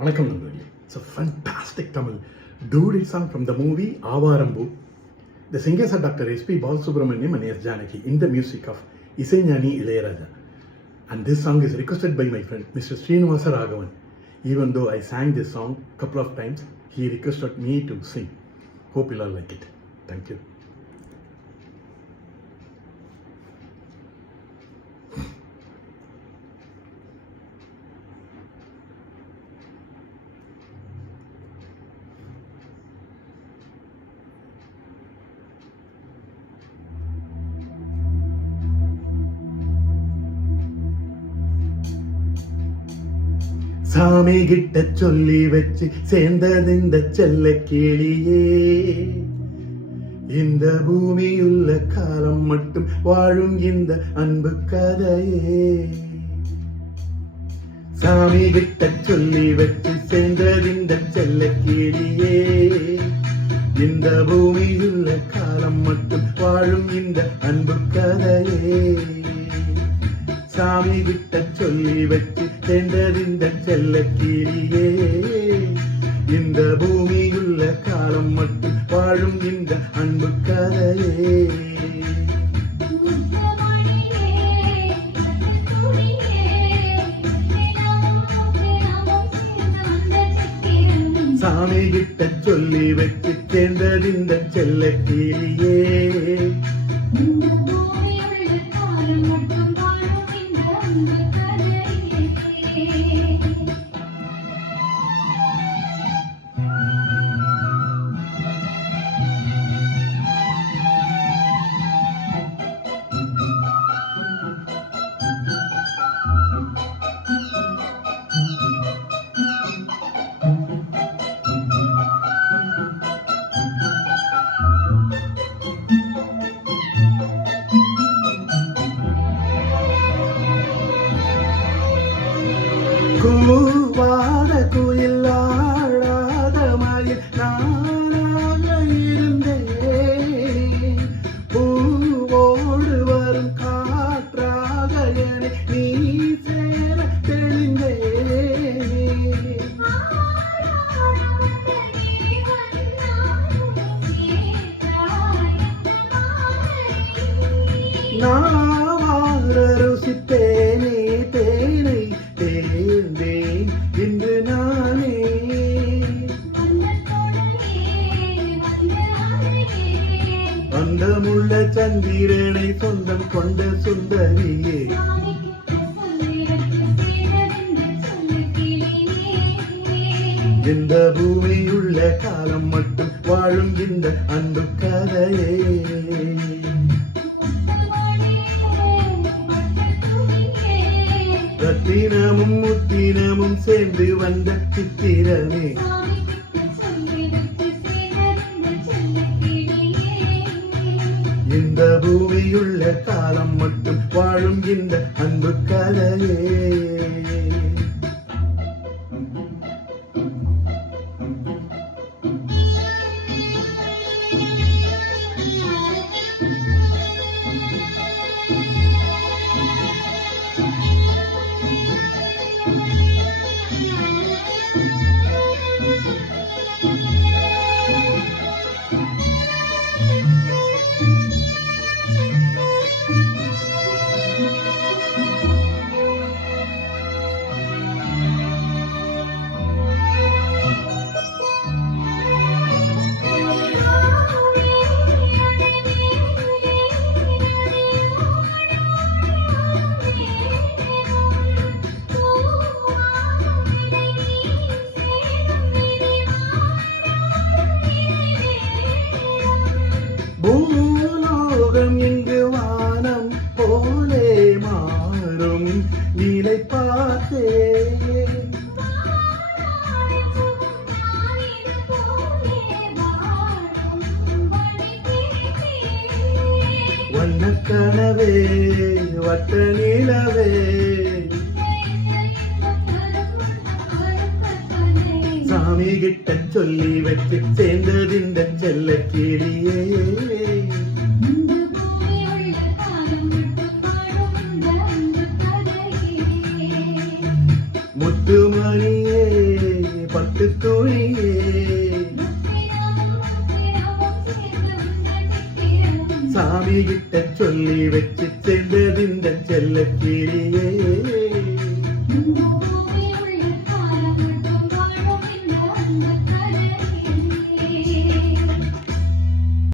வணக்கம் நண்பர்களே. It's a fantastic Tamil doodle song from the movie Avarambu. The singers are Dr. S.P. Balasubramaniam and S. Janaki in the music of Isaignani Ilayaraja. And this song is requested by my friend Mr. Srinivasa Raghavan. Even though I sang this song a couple of times, he requested me to sing. Hope you'll all like it. Thank you. சாமி கிட்ட சொல்லி வச்சு சேர்ந்தது இந்த செல்ல கிளியே, இந்த பூமியுள்ள காலம் மட்டும் வாழும் இந்த அன்பு கதையே. சாமி கிட்ட சொல்லி வச்சு சேர்ந்தது இந்த செல்ல கிளியே, இந்த பூமியுள்ள காலம் மட்டும் வாழும் இந்த அன்பு கதையே. சாமி கிட்ட சொல்லி வச்சு சேர்ந்ததிந்த செல்ல கிளியே, இந்த பூமியுள்ள காலம் மட்டும் வாழும் இந்த அன்பு கதையே. சாமி கிட்ட சொல்லி வச்சு சேர்ந்ததிந்த செல்ல கிளியே, கூவாத குயில் ஆடாத மயில் நானாக இருந்தேன், பூவோடு வரும் காற்றாக என நீ சேர தெளிந்தேன். நான் ருசித்தேனே தேனை தேர்ந்தேன் இன்று நானே, அந்தமுள்ள சந்திரனை சொந்தம் கொண்ட சுந்தரியே. இந்த பூமியுள்ள காலம் மட்டும் வாழும் இந்த அன்பு கதையே. ரத்தினமும் முத்தினமும் சேர்ந்து வந்த சித்திரமே, இந்த பூமியுள்ள காலம் மட்டும் வாழும் இந்த அன்பு கதையே. பூலோகம் இங்கு வானம் போலே மாறும் நீலை பார்த்தே, வண்ணக்கனவே வட்ட நிலவே, சாமி கிட்ட சொல்லி வச்சு சேர்ந்ததிந்த செல்ல கிளியே, முத்துமணியே பட்டு துணியே சாமி கிட்ட சொல்லி வச்சு சென்றதிந்த செல்ல கிளியே